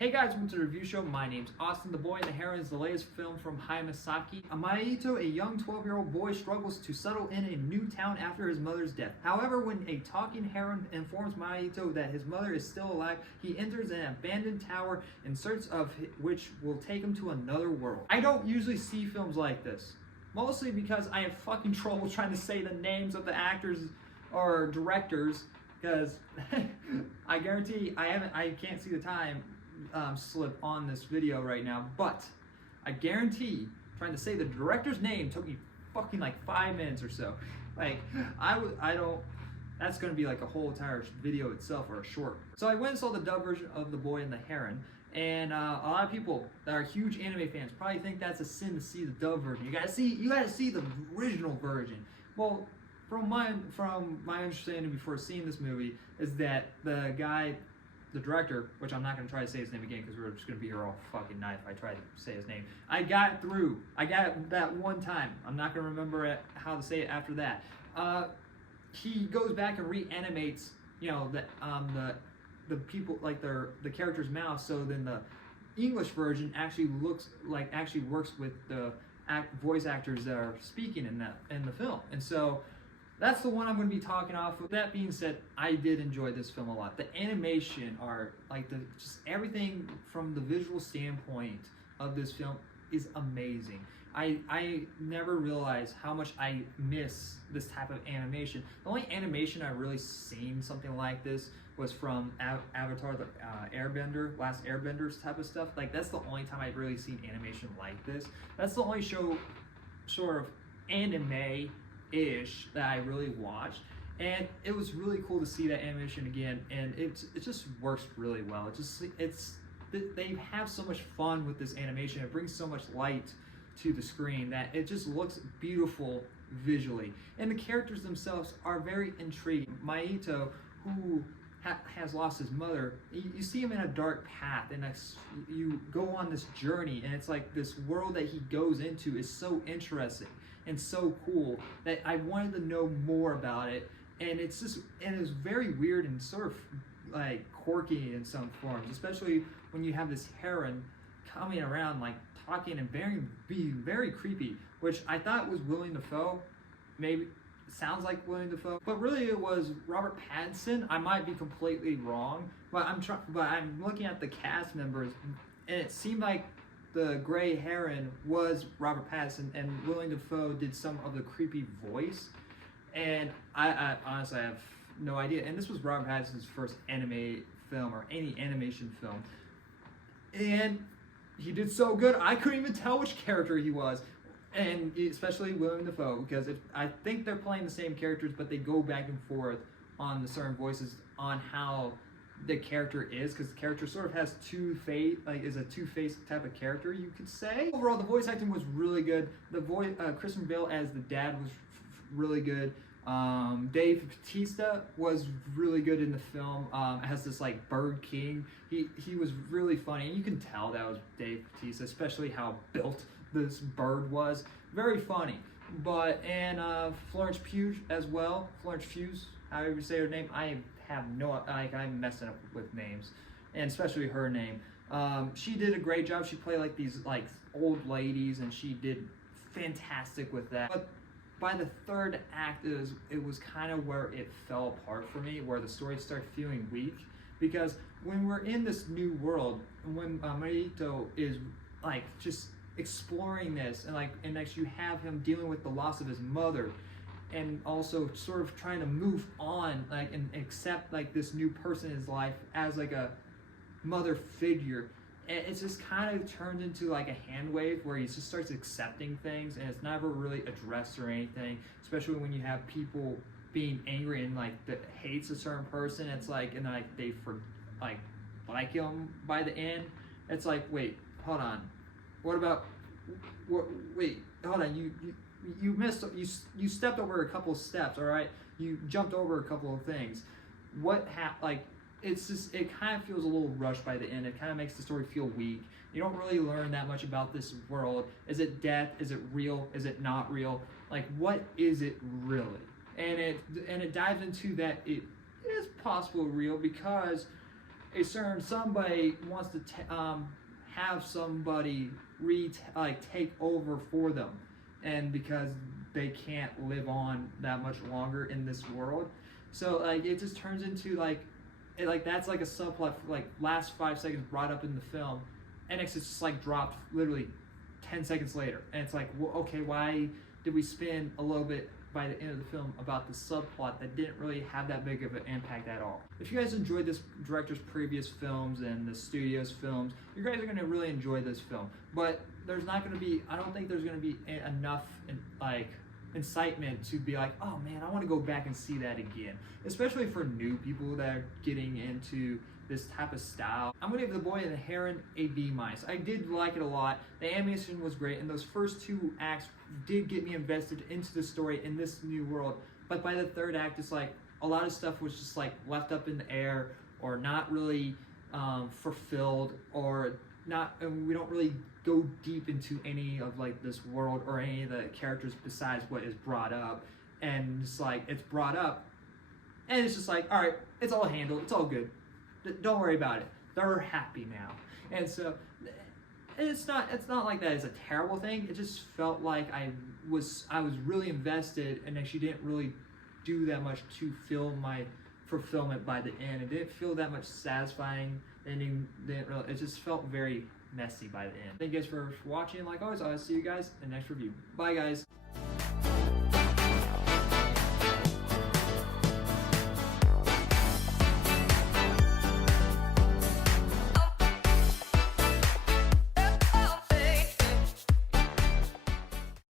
Hey guys, welcome to the review show. My name's Austin. The Boy and the Heron is the latest film from Hayamisaki. Maito, a young 12-year-old boy, struggles to settle in a new town after his mother's death. However, when a talking heron informs Maito that his mother is still alive, he enters an abandoned tower in search of which will take him to another world. I don't usually see films like this, mostly because I have fucking trouble trying to say the names of the actors or directors, because I guarantee I can't see the time slip on this video right now, but I guarantee trying to say the director's name took me fucking like 5 minutes or so. Like that's gonna be like a whole entire video itself, or a short. So I went and saw the dub version of The Boy and the Heron, and a lot of people that are huge anime fans probably think that's a sin to see the dub version. You gotta see the original version. Well, from my understanding before seeing this movie is that the guy, the director, which I'm not going to try to say his name again because we're just going to be here all fucking night if I try to say his name. I got it that one time. I'm not going to remember how to say it after that. He goes back and reanimates, you know, the people, like the character's mouth, so then the English version actually works with the voice actors that are speaking in the film. And so that's the one I'm going to be talking off of. That being said, I did enjoy this film a lot. The animation, art, like just everything from the visual standpoint of this film is amazing. I never realized how much I miss this type of animation. The only animation I've really seen something like this was from Avatar, the Airbender, Last Airbenders type of stuff. Like, that's the only time I've really seen animation like this. That's the only show, sort of anime-ish, that I really watched, and it was really cool to see that animation again, and it just works really well. They have so much fun with this animation. It brings so much light to the screen that it just looks beautiful visually, and the characters themselves are very intriguing. Maito, who has lost his mother, you see him in a dark path, and you go on this journey, and it's like this world that he goes into is so interesting and so cool that I wanted to know more about it. And it's very weird and sort of like quirky in some forms, especially when you have this heron coming around, like talking and being very creepy, which I thought was William Dafoe. Maybe it sounds like William Dafoe, but really it was Robert Pattinson. I might be completely wrong, but I'm looking at the cast members, and it seemed like the gray heron was Robert Pattinson, and William Dafoe did some of the creepy voice. And I honestly have no idea. And this was Robert Pattinson's first anime film, or any animation film, and he did so good I couldn't even tell which character he was, and especially William Dafoe, because I think they're playing the same characters, but they go back and forth on the certain voices on how the character is, because the character sort of has is a two-faced type of character, you could say. Overall, the voice acting was really good. The voice, Christian Bale as the dad was really good. Dave Bautista was really good in the film as this like bird king. He was really funny, and you can tell that was Dave Bautista, especially how built this bird was. Very funny. And Florence Pugh as well. Florence Pugh, however you say her name. I'm messing up with names, and especially her name. She did a great job. She played like these like old ladies, and she did fantastic with that. But by the third act, it was kind of where it fell apart for me, where the story started feeling weak, because when we're in this new world, when Maito is like just exploring this, and next you have him dealing with the loss of his mother, and also sort of trying to move on, like, and accept like this new person in his life as like a mother figure. And it's just kind of turned into like a hand wave where he just starts accepting things, and it's never really addressed or anything, especially when you have people being angry and like that hates a certain person. It's like, and like they like him by the end. It's like, wait, hold on, wait, hold on, you stepped over a couple of steps, all right? You jumped over a couple of things. It kind of feels a little rushed by the end. It kind of makes the story feel weak. You don't really learn that much about this world. Is it death? Is it real? Is it not real? Like, what is it really? And it dives into that it is possible real, because somebody wants to have somebody take over for them, and because they can't live on that much longer in this world, so like it just turns into that's like a subplot for like last 5 seconds brought up in the film, and it's just like dropped literally 10 seconds later, and it's like, well, okay, why did we spend a little bit by the end of the film about the subplot that didn't really have that big of an impact at all? If you guys enjoyed this director's previous films and the studio's films, you guys are going to really enjoy this film. But there's not going to be, I don't think there's going to be enough incitement to be like, oh man, I want to go back and see that again. Especially for new people that are getting into this type of style. I'm gonna give The Boy and the Heron a B-. I did like it a lot. The animation was great, and those first 2 acts did get me invested into the story in this new world. But by the 3rd act, it's like a lot of stuff was just like left up in the air, or not really fulfilled, or not. And we don't really go deep into any of like this world or any of the characters besides what is brought up. And it's like it's brought up, and it's just like, all right, it's all handled, it's all good. Don't worry about it. They're happy now. And so it's not like that is a terrible thing. It just felt like I was really invested, and she didn't really do that much to fill my fulfillment by the end. It didn't feel that much satisfying. It just felt very messy by the end. Thank you guys for watching. Like always, I'll see you guys in the next review. Bye guys.